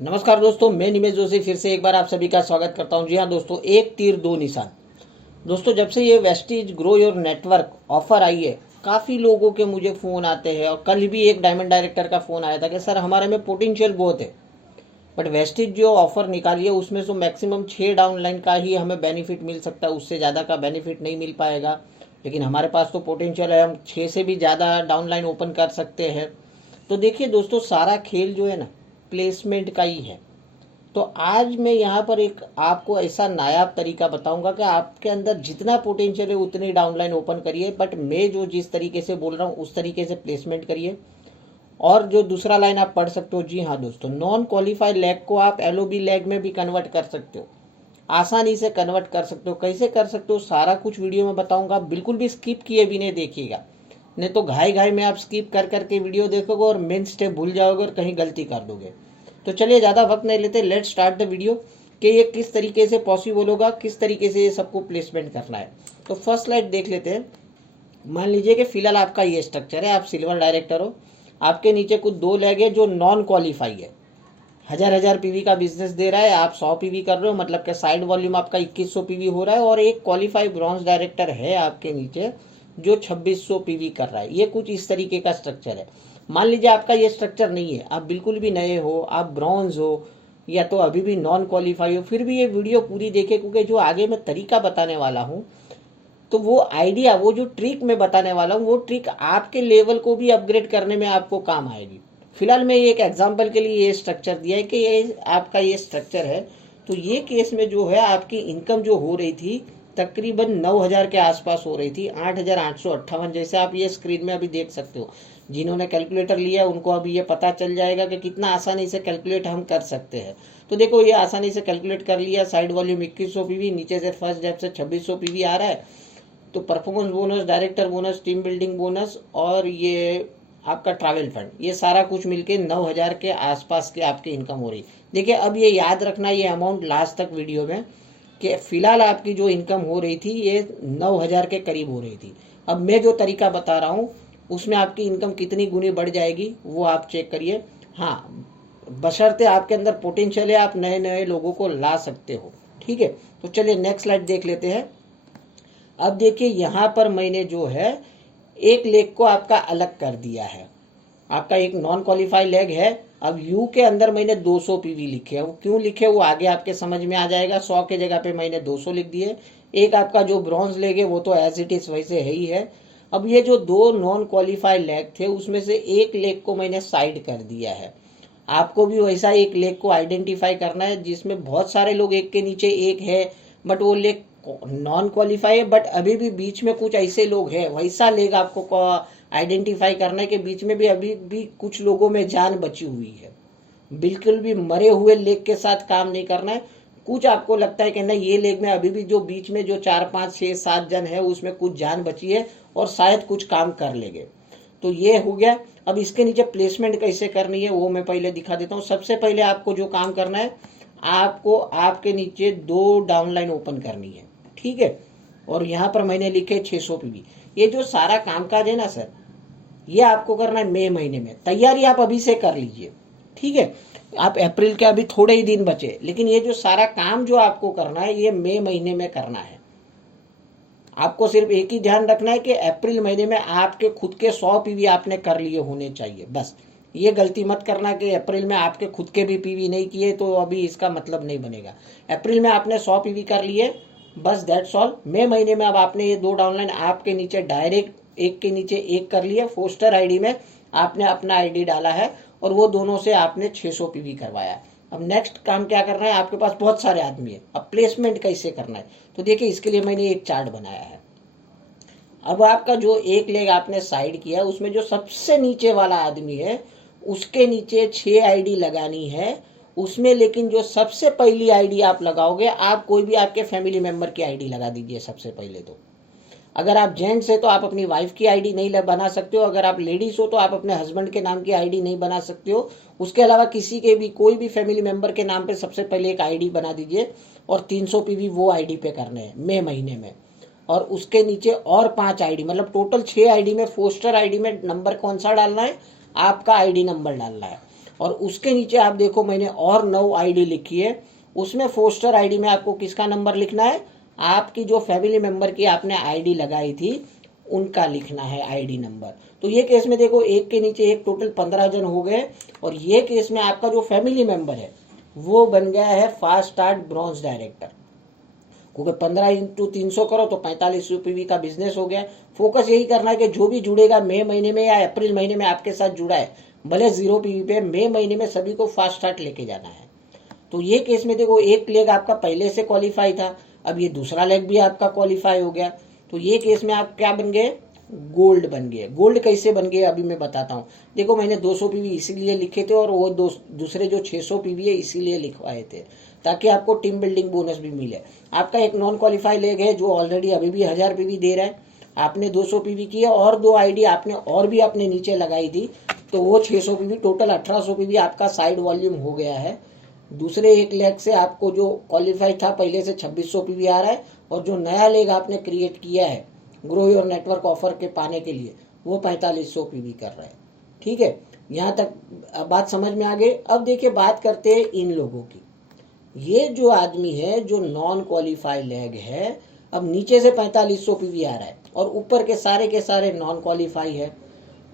नमस्कार दोस्तों, मैं निमेश जोशी फिर से एक बार आप सभी का स्वागत करता हूं। जी हाँ दोस्तों, एक तीर दो निशान। दोस्तों, जब से ये Vestige grow your network offer आई है, काफ़ी लोगों के मुझे फ़ोन आते हैं और कल भी एक डायमंड डायरेक्टर का फ़ोन आया था कि सर हमारे में पोटेंशियल बहुत है, बट वेस्टिज जो ऑफ़र निकाली है उसमें से मैक्सिमम 6 डाउनलाइन का ही हमें बेनिफिट मिल सकता है, उससे ज़्यादा का बेनिफिट नहीं मिल पाएगा। लेकिन हमारे पास तो पोटेंशियल है, हम 6 से भी ज़्यादा डाउनलाइन ओपन कर सकते हैं। तो देखिए दोस्तों, सारा खेल जो है ना, प्लेसमेंट का ही है। तो आज मैं यहाँ पर एक आपको ऐसा नायाब तरीका बताऊंगा कि आपके अंदर जितना पोटेंशियल है उतनी डाउनलाइन ओपन करिए, बट मैं जो जिस तरीके से बोल रहा हूँ उस तरीके से प्लेसमेंट करिए। और जो दूसरा लाइन आप पढ़ सकते हो, जी हाँ दोस्तों, नॉन क्वालिफाइड लैग को आप एलओबी लैग में भी कन्वर्ट कर सकते हो, आसानी से कन्वर्ट कर सकते हो। कैसे कर सकते हो सारा कुछ वीडियो में बताऊंगा, बिल्कुल भी स्किप किए भी नहीं देखिएगा, नहीं तो घाई घाई में आप स्किप कर करके वीडियो देखोगे और मेन स्टेप भूल जाओगे और कहीं गलती कर दोगे। तो चलिए ज़्यादा वक्त नहीं लेते, लेट स्टार्ट द वीडियो कि ये किस तरीके से पॉसिबल होगा, किस तरीके से ये सबको प्लेसमेंट करना है। तो फर्स्ट स्लाइड देख लेते हैं। मान लीजिए कि फिलहाल आपका ये स्ट्रक्चर है, आप सिल्वर डायरेक्टर हो, आपके नीचे कुछ 2 लैग है जो नॉन क्वालिफाई है, 1000 पीवी का बिजनेस दे रहा है, आप 100 पीवी कर रहे हो, मतलब कि साइड वॉल्यूम आपका 2100 पीवी हो रहा है, और एक क्वालिफाइड ब्रॉन्ज डायरेक्टर है आपके नीचे जो 2600 पीवी कर रहा है। ये कुछ इस तरीके का स्ट्रक्चर है। मान लीजिए आपका ये स्ट्रक्चर नहीं है, आप बिल्कुल भी नए हो, आप ब्रॉन्ज हो या तो अभी भी नॉन क्वालिफाई हो, फिर भी ये वीडियो पूरी देखे, क्योंकि जो आगे मैं तरीका बताने वाला हूँ, तो वो आइडिया, वो जो ट्रिक मैं बताने वाला हूँ, वो ट्रिक आपके लेवल को भी अपग्रेड करने में आपको काम आएगी। फिलहाल मैं एक एग्जांपल के लिए ये स्ट्रक्चर दिया है कि ये आपका ये स्ट्रक्चर है। तो ये केस में जो है आपकी इनकम जो हो रही थी तकरीबन 9000 के आसपास हो रही थी, 8858, जैसे आप ये स्क्रीन में अभी देख सकते हो। जिन्होंने कैलकुलेटर लिया उनको अभी ये पता चल जाएगा कि कितना आसानी से कैलकुलेट हम कर सकते हैं। तो देखो, ये आसानी से कैलकुलेट कर लिया। साइड वॉल्यूम 2100 पीवी, नीचे से फर्स्ट डेप से 2600 पीवी आ रहा है। तो performance bonus, director bonus, team building bonus और ये आपका ट्रैवल फंड, ये सारा कुछ मिलके 9000 के आसपास के आपकी इनकम हो रही। देखिए, अब ये याद रखना, ये अमाउंट लास्ट तक वीडियो में, कि फिलहाल आपकी जो इनकम हो रही थी ये 9000 के करीब हो रही थी। अब मैं जो तरीका बता रहा हूँ उसमें आपकी इनकम कितनी गुनी बढ़ जाएगी वो आप चेक करिए। हाँ, बशर्ते आपके अंदर पोटेंशियल है, आप नए नए लोगों को ला सकते हो। ठीक है, तो चलिए नेक्स्ट स्लाइड देख लेते हैं। अब देखिए, यहाँ पर मैंने जो है एक लेग को आपका अलग कर दिया है। आपका एक नॉन क्वालिफाइड लेग है, अब यू के अंदर मैंने 200 पीवी लिखे हैं। वो क्यों लिखे वो आगे आपके समझ में आ जाएगा। 100 के जगह पे मैंने 200 लिख दिए। एक आपका जो ब्रॉन्ज लेग है वो तो एज इट इज वैसे है ही है। अब ये जो 2 नॉन क्वालिफाइड लेग थे उसमें से एक लेग को मैंने साइड कर दिया है। आपको भी वैसा एक लेग को आइडेंटिफाई करना है जिसमें बहुत सारे लोग एक के नीचे एक है, बट वो लेग नॉन क्वालिफाई है, बट अभी भी बीच में कुछ ऐसे लोग हैं। वैसा लेग आपको आइडेंटिफाई करना है कि बीच में भी अभी भी कुछ लोगों में जान बची हुई है। बिल्कुल भी मरे हुए लेग के साथ काम नहीं करना है। कुछ आपको लगता है कि नहीं, ये लेग में अभी भी जो बीच में जो 4 5 6 7 जन है उसमें कुछ जान बची है और शायद कुछ काम कर लेंगे। तो ये हो गया। अब इसके नीचे प्लेसमेंट कैसे करनी है वो मैं पहले दिखा देता हूँ। सबसे पहले आपको जो काम करना है, आपको आपके नीचे 2 डाउनलाइन ओपन करनी है। ठीक है, और यहाँ पर मैंने लिखे 600 पीवी। ये जो सारा कामकाज है ना सर, ये आपको करना है मई महीने में। तैयारी आप अभी से कर लीजिए। ठीक है, आप अप्रैल के अभी थोड़े ही दिन बचे, लेकिन ये जो सारा काम जो आपको करना है ये मई महीने में करना है। आपको सिर्फ एक ही ध्यान रखना है कि अप्रैल महीने में आपके खुद के 100 पीवी आपने कर लिए होने चाहिए। बस ये गलती मत करना कि अप्रैल में आपके खुद के भी पीवी नहीं किए तो अभी इसका मतलब नहीं बनेगा। अप्रैल में आपने 100 पीवी कर लिए, बस दैट्स ऑल। मई महीने में अब आपने ये 2 डाउनलाइन आपके नीचे डायरेक्ट एक के नीचे एक कर लिया। फोस्टर आईडी में आपने अपना आईडी डाला है और वो दोनों से आपने 600 पीवी करवाया। अब नेक्स्ट काम क्या करना है, आपके पास बहुत सारे आदमी है, अब प्लेसमेंट कैसे करना है। तो देखिए, इसके लिए मैंने एक चार्ट बनाया है। अब आपका जो एक लेग आपने साइड किया उसमें जो सबसे नीचे वाला आदमी है उसके नीचे 6 आईडी लगानी है उसमें। लेकिन जो सबसे पहली आईडी आप लगाओगे, आप कोई भी आपके फैमिली मेंबर की आईडी लगा दीजिए सबसे पहले। तो अगर आप जेंट्स है तो आप अपनी वाइफ की आईडी नहीं बना सकते हो, अगर आप लेडीज हो तो आप अपने हस्बैंड के नाम की आईडी नहीं बना सकते हो। उसके अलावा किसी के भी कोई भी फैमिली मेंबर के नाम पे सबसे पहले एक आईडी बना दीजिए और 300 पीवी वो आईडी पे करने हैं मई महीने में। और उसके नीचे और 5 आईडी, मतलब टोटल 6 आईडी में फोस्टर आईडी में नंबर कौन सा डालना है, आपका आईडी नंबर डालना है। और उसके नीचे आप देखो मैंने और 9 आईडी लिखी है। उसमें फोस्टर आईडी में आपको किसका नंबर लिखना है, आपकी जो फैमिली मेंबर की आपने आईडी लगाई थी उनका लिखना है आईडी नंबर। तो ये केस में देखो एक के नीचे एक टोटल 15 जन हो गए, और ये केस में आपका जो फैमिली मेंबर है वो बन गया है फास्ट स्टार्ट ब्रॉन्ज डायरेक्टर, क्योंकि 15 इंटू 300 करो तो 45 यूपीवी का बिजनेस हो गया। फोकस यही करना है कि जो भी जुड़ेगा मई महीने में या अप्रैल महीने में आपके साथ जुड़ा है, भले 0 पीवी पे, मई महीने में सभी को फास्ट स्टार्ट लेके जाना है। तो ये केस में देखो एक लेग आपका पहले से क्वालिफाई था, अब ये दूसरा लेग भी आपका क्वालिफाई हो गया। तो ये केस में आप क्या बन गए, गोल्ड बन गए। गोल्ड कैसे बन गए अभी मैं बताता हूँ। देखो मैंने 200 पीवी इसीलिए लिखे थे, और वो दूसरे जो 600 पीवी है इसीलिए लिखवाए थे, ताकि आपको टीम बिल्डिंग बोनस भी मिले। आपका एक नॉन क्वालिफाई लेग है जो ऑलरेडी अभी भी 1000 पीवी दे रहा है, आपने 200 पीवी की है और 2 आईडी आपने और भी अपने नीचे लगाई थी, तो वो 600 पीवी टोटल 1800 पीवी आपका साइड वॉल्यूम हो गया है। दूसरे एक लेग से आपको जो क्वालिफाई था पहले से 2600 पीवी आ रहा है, और जो नया लेग आपने क्रिएट किया है ग्रो योर नेटवर्क ऑफर के पाने के लिए वो 4500 पीवी कर रहा है। ठीक है, यहाँ तक बात समझ में आ गई। अब देखिए बात करते हैं इन लोगों की। ये जो आदमी है जो नॉन क्वालिफाई लेग है, अब नीचे से 4500 पीवी आ रहा है और ऊपर के सारे नॉन क्वालिफाई है।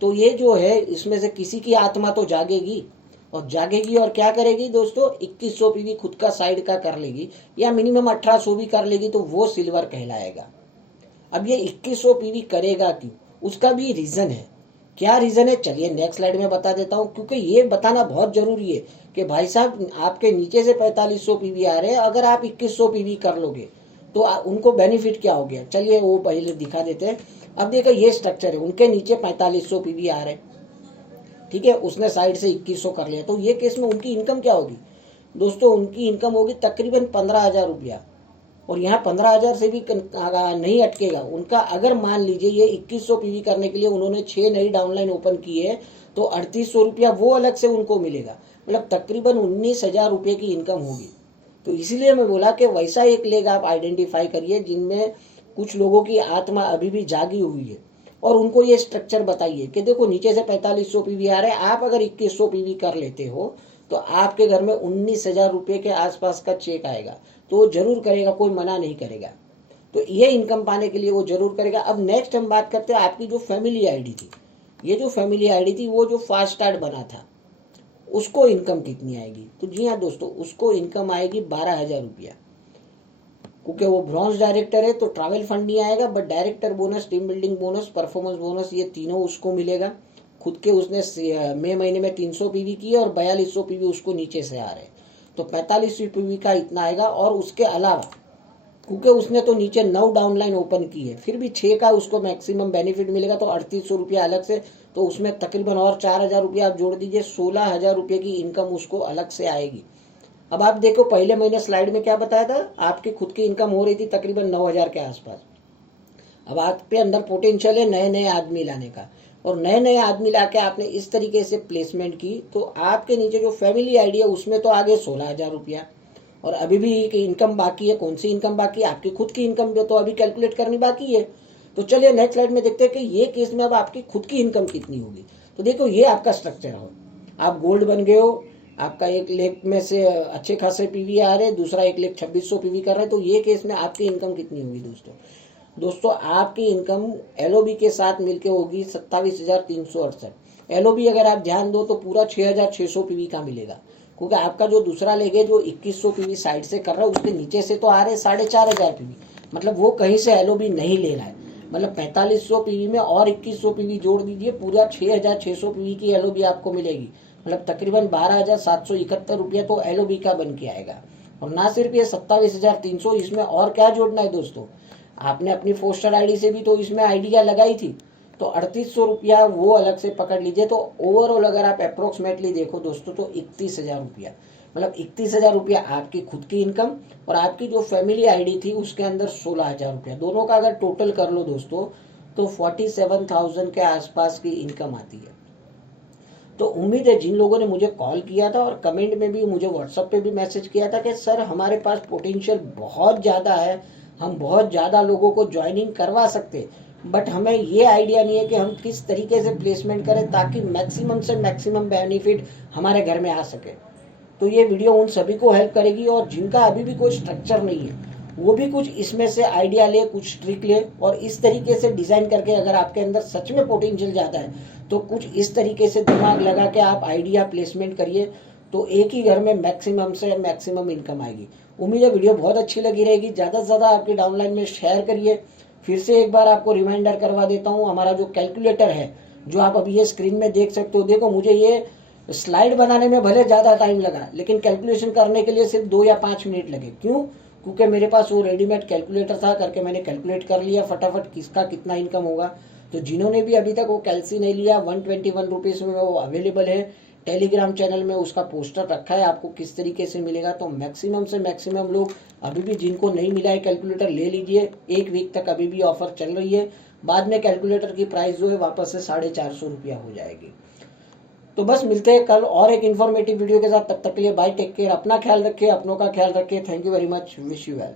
तो ये जो है इसमें से किसी की आत्मा तो जागेगी, और जागेगी और क्या करेगी दोस्तों, 2100 पीवी खुद का साइड का कर लेगी, या मिनिमम 1800 भी कर लेगी, तो वो सिल्वर कहलाएगा। अब ये 2100 पीवी करेगा क्यों, उसका भी रीजन है। क्या रीजन है, चलिए नेक्स्ट स्लाइड में बता देता हूँ, क्योंकि ये बताना बहुत जरूरी है कि भाई साहब आपके नीचे से 4500 पीवी आ रहे हैं, अगर आप 2100 पीवी कर लोगे तो उनको बेनिफिट क्या हो गया, चलिए वो पहले दिखा देते हैं। अब देखो ये स्ट्रक्चर है, उनके नीचे 4500 पीवी आ रहे हैं, ठीक है, उसने साइड से 2100 कर लिया, तो ये केस में उनकी इनकम क्या होगी दोस्तों, उनकी इनकम होगी तकरीबन 15,000 रुपया। और यहाँ 15,000 से भी नहीं अटकेगा उनका। अगर मान लीजिए ये 2100 पीवी करने के लिए उन्होंने 6 नई डाउनलाइन ओपन की है, तो 3800 रुपया वो अलग से उनको मिलेगा, मतलब तकरीबन 19,000 रुपये की इनकम होगी। तो इसीलिए मैं बोला कि वैसा एक लेग आप आइडेंटिफाई करिए जिनमें कुछ लोगों की आत्मा अभी भी जागी हुई है, और उनको ये स्ट्रक्चर बताइए कि देखो नीचे से 4500 पीवी आ रहे हैं, आप अगर 2100 पीवी कर लेते हो तो आपके घर में 19,000 रुपये के आसपास का चेक आएगा, तो वो जरूर करेगा, कोई मना नहीं करेगा। तो ये इनकम पाने के लिए वो जरूर करेगा। अब नेक्स्ट हम बात करते हैं आपकी जो फैमिली आईडी थी। ये जो फैमिली आईडी थी वो जो फास्ट स्टार्ट बना था उसको इनकम कितनी आएगी, तो जी हाँ दोस्तों उसको इनकम आएगी 12,000 रुपया। क्योंकि वो ब्रॉन्ज डायरेक्टर है तो ट्रैवल फंड नहीं आएगा, but director bonus, team building bonus, performance bonus, ये तीनों उसको मिलेगा। खुद के उसने मई महीने में 300 पीवी की है और 4200 पीवी उसको नीचे से आ रहे हैं, तो 45 पीवी का इतना आएगा। और उसके अलावा क्योंकि उसने तो नीचे 9 डाउनलाइन ओपन की है, फिर भी 6 का उसको मैक्सिमम बेनिफिट मिलेगा, तो 3800 रुपया अलग से, तो उसमें तकरीबन और 4,000 रुपया आप जोड़ दीजिए, 16,000 रुपये की इनकम उसको अलग से आएगी। अब आप देखो पहले महीने स्लाइड में क्या बताया था, आपकी खुद की इनकम हो रही थी तकरीबन 9,000 के आसपास। अब आपके अंदर पोटेंशियल है नए नए आदमी लाने का, और नए नए आदमी लाके आपने इस तरीके से प्लेसमेंट की, तो आपके नीचे जो फैमिली आईडी है उसमें तो आगे 16,000 रुपया, और अभी भी इनकम बाकी है। कौन सी इनकम बाकी है, आपकी खुद की इनकम तो अभी कैलकुलेट करनी बाकी है। तो चलिए नेक्स्ट स्लाइड में देखते हैं कि ये केस में अब आपकी खुद की इनकम कितनी होगी। तो देखो ये आपका स्ट्रक्चर हो, आप गोल्ड बन गए हो, आपका एक लेग में से अच्छे खासे पीवी आ रहे हैं, दूसरा एक लेग 2600 पीवी कर रहे हैं, तो ये केस में आपकी इनकम कितनी होगी दोस्तों आपकी इनकम एलओबी के साथ मिलके होगी 27,368। एलओबी अगर आप ध्यान दो तो पूरा 6,600 पीवी का मिलेगा, क्योंकि आपका जो दूसरा लेग है जो 2100 पीवी साइड से कर रहा है उसके नीचे से तो आ रहे 4,500 पीवी, मतलब वो कहीं से एलओबी नहीं ले रहा है। मतलब 4500 पीवी में और 2100 पीवी जोड़ दीजिए, पूरा 6,600 पीवी की एलओबी आपको मिलेगी, मतलब तकरीबन 12,771 रुपया तो एलओबी का बन के आएगा। और ना सिर्फ ये 27,300, इसमें और क्या जोड़ना है दोस्तों, आपने अपनी पोस्टर आईडी से भी तो इसमें आइडिया लगाई थी, तो 3800 रुपया वो अलग से पकड़ लीजिए। तो ओवरऑल अगर आप अप्रोक्सीमेटली देखो दोस्तों तो 31,000 रुपया, मतलब 31,000 रुपया आपकी खुद की इनकम, और आपकी जो फैमिली आईडी थी उसके अंदर 16,000 रुपया, दोनों का अगर टोटल कर लो दोस्तों तो 47,000 के आसपास की इनकम आती है। तो उम्मीद है जिन लोगों ने मुझे कॉल किया था और कमेंट में भी मुझे व्हाट्सएप पे भी मैसेज किया था कि सर हमारे पास पोटेंशियल बहुत ज़्यादा है, हम बहुत ज़्यादा लोगों को ज्वाइनिंग करवा सकते, बट हमें ये आइडिया नहीं है कि हम किस तरीके से प्लेसमेंट करें ताकि मैक्सिमम से मैक्सिमम बेनिफिट हमारे घर में आ सके। तो ये वीडियो उन सभी को हेल्प करेगी, और जिनका अभी भी कोई स्ट्रक्चर नहीं है वो भी कुछ इसमें से आइडिया ले, कुछ ट्रिक ले, और इस तरीके से डिज़ाइन करके अगर आपके अंदर सच में पोटेंशियल जाता है तो कुछ इस तरीके से दिमाग लगा के आप आइडिया प्लेसमेंट करिए, तो एक ही घर में मैक्सिमम से मैक्सिमम इनकम आएगी। उम्मीद है वीडियो बहुत अच्छी लगी रहेगी। ज़्यादा से ज़्यादा आपके डाउनलाइन में शेयर करिए। फिर से एक बार आपको रिमाइंडर करवा देता हूँ, हमारा जो कैलकुलेटर है जो आप अभी ये स्क्रीन में देख सकते हो, देखो मुझे ये स्लाइड बनाने में भले ज़्यादा टाइम लगा लेकिन कैलकुलेशन करने के लिए सिर्फ 2 या 5 मिनट लगे। क्यों? क्योंकि मेरे पास वो रेडीमेड कैलकुलेटर था, करके मैंने कैलकुलेट कर लिया फटाफट किसका कितना इनकम होगा। तो जिन्होंने भी अभी तक वो कैलसी नहीं लिया, 121 रुपीज़ में वो अवेलेबल है। टेलीग्राम चैनल में उसका पोस्टर रखा है, आपको किस तरीके से मिलेगा। तो मैक्सिमम से मैक्सिमम लोग अभी भी जिनको नहीं मिला है कैलकुलेटर ले लीजिए, 1 वीक तक अभी भी ऑफर चल रही है। बाद में कैलकुलेटर की प्राइस जो है वापस से 450 रुपया हो जाएगी। तो बस मिलते हैं कल और एक इन्फॉर्मेटिव वीडियो के साथ। तब तक के लिए बाय, टेक केयर, अपना ख्याल रखिए, अपनों का ख्याल रखिए। Thank you very much, wish you well.